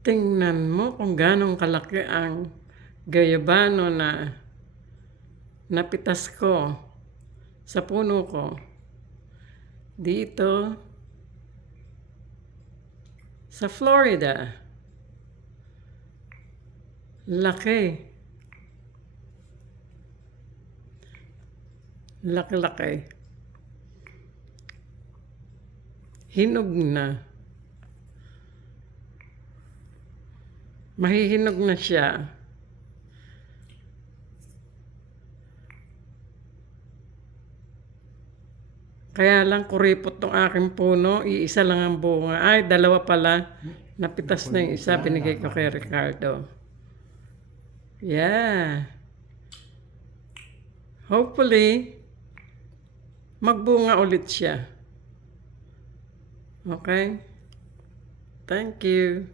Tingnan mo kung ganong kalaki ang gayabano na napitas ko sa puno ko. Dito sa Florida. Laki. Laki-laki. Hinog na. Mahihinog na siya. Kaya lang kuripot tong aking puno, iisa lang ang bunga. Ay, dalawa pala. Napitas na yung isa, binigay ko kay Ricardo. Yeah. Hopefully, magbunga ulit siya. Okay? Thank you.